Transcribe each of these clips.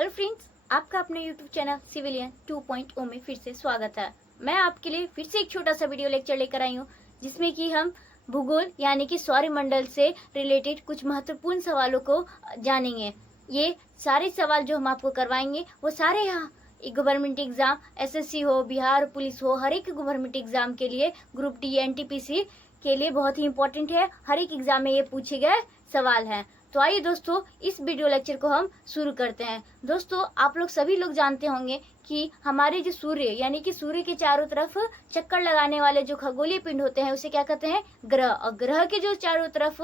Hello friends, आपका अपने YouTube channel civilian 2.0 में फिर से स्वागत है। मैं आपके लिए फिर से एक छोटा सा वीडियो लेक्चर लेकर आई हूँ, जिसमें कि हम भूगोल यानी कि सौरमंडल से रिलेटेड कुछ महत्वपूर्ण सवालों को जानेंगे। ये सारे सवाल जो हम आपको करवाएंगे वो सारे यहाँ गवर्नमेंट एग्जाम, एसएससी हो, बिहार पुलिस हो, हर एक गवर्नमेंट एग्जाम के लिए, ग्रुप डी, एनटीपीसी के लिए बहुत ही इंपॉर्टेंट है। हर एक एग्जाम में ये पूछे गए सवाल हैं। तो आइए दोस्तों, इस वीडियो लेक्चर को हम शुरू करते हैं। दोस्तों, आप लोग सभी लोग जानते होंगे कि हमारे जो सूर्य यानी कि सूर्य के चारों तरफ चक्कर लगाने वाले जो खगोलीय पिंड होते हैं उसे क्या कहते हैं? ग्रह। और ग्रह के जो चारों तरफ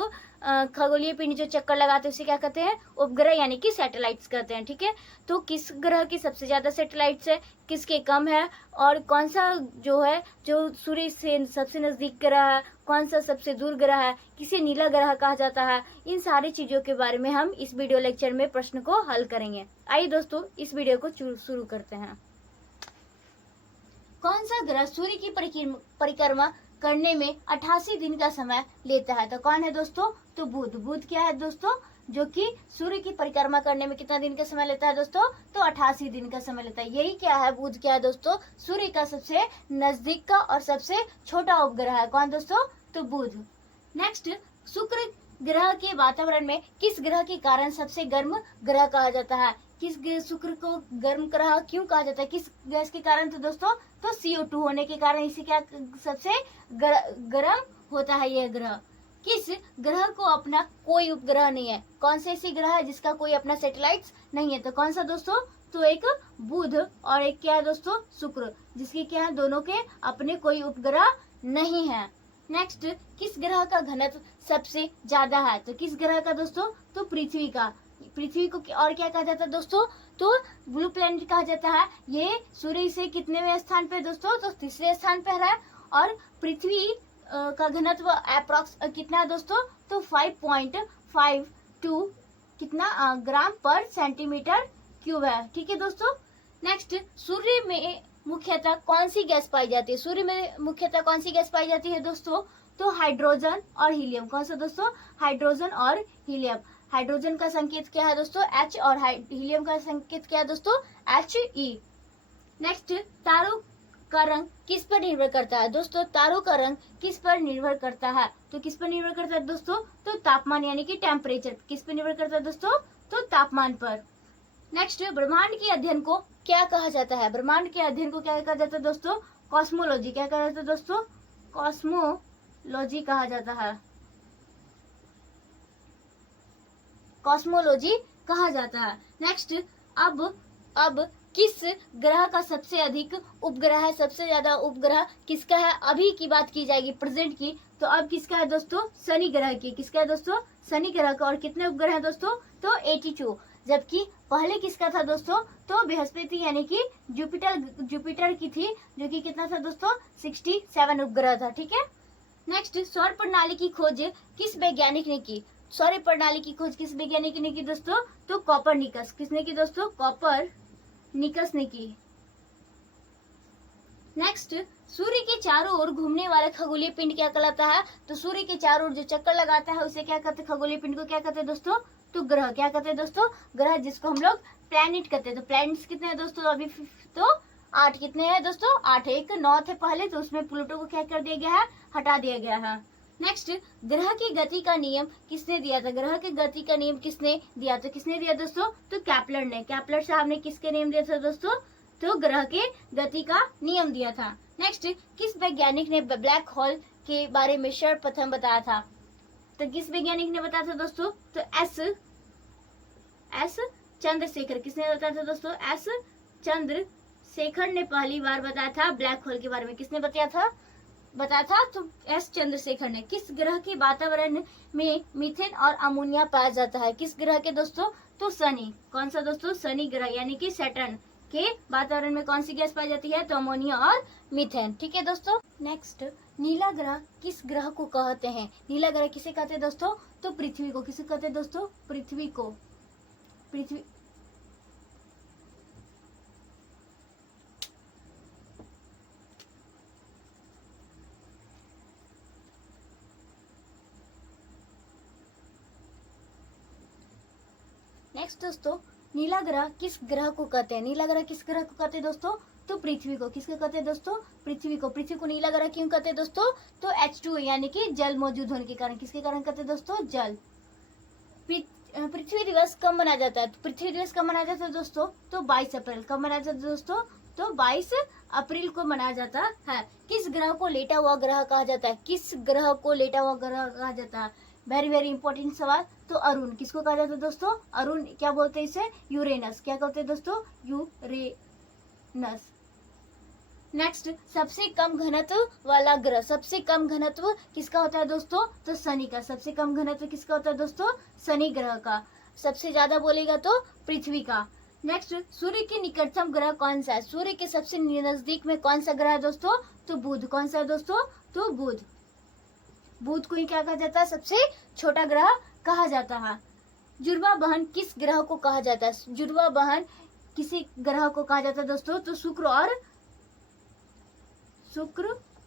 खगोलीय पिंड जो चक्कर लगाते हैं उसे क्या कहते हैं? उपग्रह यानी कि सैटेलाइट्स कहते हैं। ठीक है, तो किस ग्रह की सबसे ज्यादा सैटेलाइट्स है, किसके कम है, और कौन सा जो है जो सूर्य से सबसे नजदीक ग्रह है, कौन सा सबसे दूर ग्रह है, किसे नीला ग्रह कहा जाता है, इन सारी चीजों के बारे में हम इस वीडियो लेक्चर में प्रश्न को हल करेंगे। आइए दोस्तों, इस वीडियो को शुरू करते हैं। कौन सा ग्रह सूर्य की परिक्रमा करने में 88 दिन का समय लेता है? तो कौन है दोस्तों? तो बुध। बुध क्या है दोस्तों? जो कि सूर्य की परिक्रमा करने में कितना दिन का समय लेता है दोस्तों? तो 88 दिन का समय लेता है। यही क्या है? बुध क्या है दोस्तों? सूर्य का सबसे नजदीक का और सबसे छोटा उपग्रह है। कौन दोस्तों? तो बुध। नेक्स्ट, शुक्र ग्रह के वातावरण में किस ग्रह के कारण सबसे गर्म ग्रह कहा जाता है? शुक्र को गर्म ग्रह क्यों कहा जाता है? किस गैस के कारण? तो दोस्तों, तो CO2 होने के कारण इसे क्या सबसे गर्म होता है यह ग्रह। किस ग्रह को अपना कोई उपग्रह नहीं है? कौन से ऐसी ग्रह है जिसका कोई अपना सैटेलाइट्स नहीं है? तो कौन सा दोस्तों? तो एक बुध और एक क्या है दोस्तों? शुक्र, जिसके क्या है दोनों के अपने कोई उपग्रह नहीं है। नेक्स्ट, किस ग्रह का घनत्व सबसे ज्यादा है? तो किस ग्रह का दोस्तों? तो पृथ्वी का। पृथ्वी को और क्या कहा जाता है दोस्तों? तो ब्लू प्लैनेट कहा जाता है। ये सूर्य से कितने स्थान पे दोस्तों? तो तीसरे स्थान पर है। और पृथ्वी का घनत्व अप्रॉक्स कितना है दोस्तों? तो 5.52 कितना ग्राम पर सेंटीमीटर क्यूब है। ठीक है दोस्तों। नेक्स्ट, सूर्य में मुख्यतः कौन सी गैस पाई जाती है? सूर्य में मुख्यतः कौन सी गैस पाई जाती है दोस्तों? तो हाइड्रोजन और हीलियम। कौन सा दोस्तों? हाइड्रोजन और हीलियम। हाइड्रोजन का संकेत क्या है दोस्तों? H, और हीलियम का संकेत क्या है दोस्तों? He। नेक्स्ट, तारों का रंग किस पर निर्भर करता है दोस्तों? तारों का रंग किस पर निर्भर करता है? तो किस पर निर्भर करता है दोस्तों? तो तापमान यानी कि टेम्परेचर। किस पर निर्भर करता है दोस्तों? तो तापमान पर। नेक्स्ट, ब्रह्मांड के अध्ययन को क्या कहा जाता है? ब्रह्मांड के अध्ययन को क्या कहा जाता है दोस्तों? कॉस्मोलॉजी। क्या कहा जाता है दोस्तों? कॉस्मोलॉजी कहा जाता है। कॉस्मोलॉजी कहा जाता है। नेक्स्ट, अब किस ग्रह का सबसे अधिक उपग्रह है? सबसे ज्यादा उपग्रह किसका है? अभी की बात की जाएगी, प्रेजेंट की। तो अब किसका है दोस्तों? शनि ग्रह की। किसका है दोस्तों? शनि ग्रह का। और कितने उपग्रह है दोस्तों? तो 82। जबकि पहले किसका था दोस्तों? तो बृहस्पति यानी कि जुपिटर की थी, जो कि कितना था दोस्तों? 67 उपग्रह था। ठीक है। नेक्स्ट, सौर प्रणाली की खोज किस वैज्ञानिक ने की? सौर प्रणाली की खोज किस वैज्ञानिक ने की दोस्तों? तो कॉपरनिकस। किसने की दोस्तों? कॉपरनिकस ने की। नेक्स्ट, सूर्य के चारों ओर घूमने वाला खगोलीय पिंड क्या कहलाता है? तो सूर्य के चारों ओर जो चक्कर लगाता है उसे क्या कहते हैं? खगोलीय पिंड को क्या कहते हैं दोस्तों? तो ग्रह। क्या कहते हैं दोस्तों? ग्रह, जिसको हम लोग प्लैनेट कहते हैं। तो प्लैनेट्स कितने हैं दोस्तों? अभी तो 8 कितने हैं दोस्तों? 8। एक 9 थे पहले, तो उसमें प्लूटो को क्या कर दिया गया है? हटा दिया गया है। नेक्स्ट, ग्रह की गति का नियम किसने दिया था? ग्रह की गति का नियम किसने दिया? तो किसने दिया दोस्तों? तो कैप्लर ने। कैप्लर साहब ने किसके नियम दिया था दोस्तों? तो ग्रह के गति का नियम दिया था। नेक्स्ट, किस वैज्ञानिक ने ब्लैक होल के बारे में सर्वप्रथम बताया था? तो किस वैज्ञानिक ने बताया था दोस्तों? तो एस चंद्रशेखर। किसने बताया था दोस्तों? एस चंद्रशेखर ने पहली बार बताया था ब्लैक होल के बारे में। किसने बताया था? तो एस चंद्रशेखर ने। किस ग्रह के वातावरण में मीथेन और अमोनिया पाया जाता है? किस ग्रह के दोस्तों? तो शनि। कौन सा दोस्तों? शनि ग्रह यानी कि सैटर्न के वातावरण में कौन सी गैस पाई जाती है? तो अमोनिया और मीथेन। ठीक है दोस्तों। नेक्स्ट, नीला ग्रह किस ग्रह को कहते हैं? नीला ग्रह किसे कहते हैं दोस्तों? तो पृथ्वी को। किसे कहते हैं दोस्तों? पृथ्वी को। पृथ्वी। नेक्स्ट दोस्तों, नीला ग्रह किस ग्रह को कहते हैं? नीला ग्रह किस ग्रह को कहते हैं दोस्तों? तो पृथ्वी को। किसको कहते हैं दोस्तों? पृथ्वी को। पृथ्वी को नीला ग्रह क्यों कहते हैं दोस्तों? तो H2 यानी कि जल मौजूद होने के कारण। किसके कारण कहते हैं दोस्तों? जल। पृथ्वी दिवस कब मनाया जाता है? पृथ्वी दिवस कब मनाया जाता है दोस्तों? तो 22 अप्रैल। कब मनाया जाता है दोस्तों? तो 22 अप्रैल को मनाया जाता है। किस ग्रह को लेटा हुआ ग्रह कहा जाता है? किस ग्रह को लेटा हुआ ग्रह कहा जाता है? वेरी वेरी इंपॉर्टेंट सवाल। तो अरुण। किसको कहा जाता है दोस्तों? अरुण। क्या बोलते हैं इसे? यूरेनस। क्या कहते हैं दोस्तों? यूरेनस। नेक्स्ट, सबसे कम घनत्व वाला ग्रह। सबसे कम घनत्व किसका होता है दोस्तों? तो शनि का। सबसे कम घनत्व किसका होता है दोस्तों? शनि ग्रह का। सबसे ज्यादा बोलेगा तो पृथ्वी का। नेक्स्ट, सूर्य के निकटतम ग्रह कौन सा है? सूर्य के सबसे नजदीक में कौन सा ग्रह है दोस्तों? तो बुध। कौन सा है दोस्तों? तो बुध। बुध को ही क्या कहा जाता है? सबसे छोटा ग्रह कहा जाता है। जुड़वा बहन किस ग्रह को कहा जाता है? जुड़वा बहन किसी ग्रह को कहा जाता है दोस्तों? तो शुक्र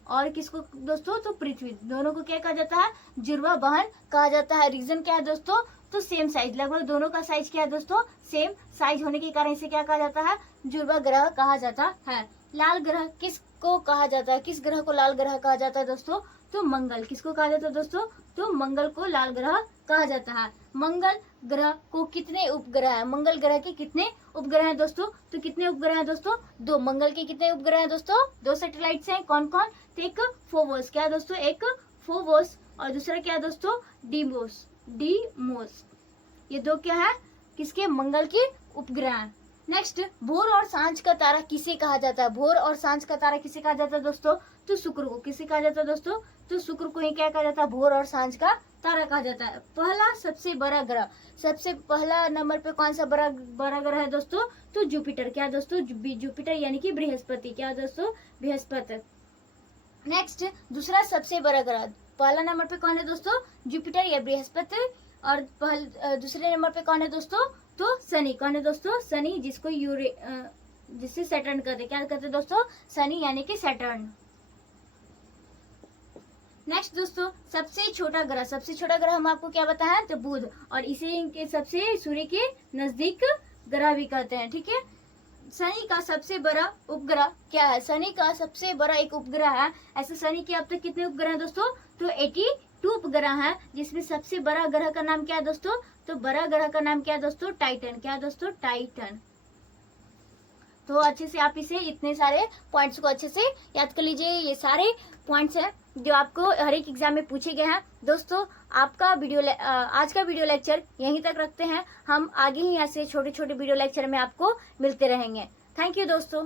और किसको दोस्तों? तो पृथ्वी। दोनों को क्या कहा जाता है? जुड़वा बहन कहा जाता है। रीजन क्या है दोस्तों? तो सेम साइज। लगभग दोनों का साइज क्या है दोस्तों? सेम साइज होने के कारण इसे क्या कहा जाता है? जुड़वा ग्रह कहा जाता है। लाल ग्रह किसको कहा जाता है? किस ग्रह को लाल ग्रह कहा जाता है दोस्तों? तो मंगल। किसको कहा जाता है दोस्तों? तो मंगल को लाल ग्रह कहा जाता है। मंगल ग्रह को कितने उपग्रह है? मंगल ग्रह के कितने उपग्रह हैं दोस्तों? तो कितने उपग्रह हैं दोस्तों? 2। मंगल के कितने उपग्रह हैं दोस्तों? 2 सैटेलाइट्स हैं। कौन कौन? तो एक फोबोस। क्या है दोस्तों? एक फोबोस और दूसरा क्या है दोस्तों? डीमोस। ये 2 क्या है? किसके? मंगल के उपग्रह हैं। नेक्स्ट, भोर और सांझ का तारा किसे कहा जाता है? भोर और सांझ का तारा किसे कहा जाता है दोस्तों? तो शुक्र को। किसे कहा जाता है दोस्तों? तो शुक्र को ही क्या कहा जाता है? भोर और सांझ का तारा कहा जाता है। पहला सबसे बड़ा ग्रह। सबसे पहला नंबर पे कौन सा बड़ा ग्रह है दोस्तों? तो जुपिटर। क्या दोस्तों? जुपिटर यानी कि बृहस्पति। क्या दोस्तों? बृहस्पति। नेक्स्ट, दूसरा सबसे बड़ा ग्रह। पहला नंबर पे कौन है दोस्तों? जुपिटर या बृहस्पति। और दूसरे नंबर पे कौन है दोस्तों? तो शनि। कौन है दोस्तों? शनि, जिसे सैटर्न कहते हैं। क्या कहते हैं दोस्तों? शनि यानी कि सैटर्न। नेक्स्ट दोस्तों, सबसे छोटा ग्रह। सबसे छोटा ग्रह हम आपको क्या बताया? तो बुध। और इसे के सबसे सूर्य के नजदीक ग्रह भी कहते हैं। ठीक है। शनि का सबसे बड़ा उपग्रह क्या है? शनि का सबसे बड़ा एक उपग्रह है। ऐसे शनि के अब तक कितने उपग्रह हैं दोस्तों? तो 82 उपग्रह है, जिसमें सबसे बड़ा ग्रह का नाम क्या है दोस्तों? तो बड़ा ग्रह का नाम क्या है दोस्तों? टाइटन। क्या है दोस्तों? टाइटन। तो अच्छे से आप इसे इतने सारे पॉइंट्स को अच्छे से याद कर लीजिए। ये सारे पॉइंट्स हैं जो आपको हर एक एग्जाम में पूछे गए हैं। दोस्तों, आपका आज का वीडियो लेक्चर यहीं तक रखते हैं। हम आगे ही ऐसे छोटे छोटे वीडियो लेक्चर में आपको मिलते रहेंगे। थैंक यू दोस्तों।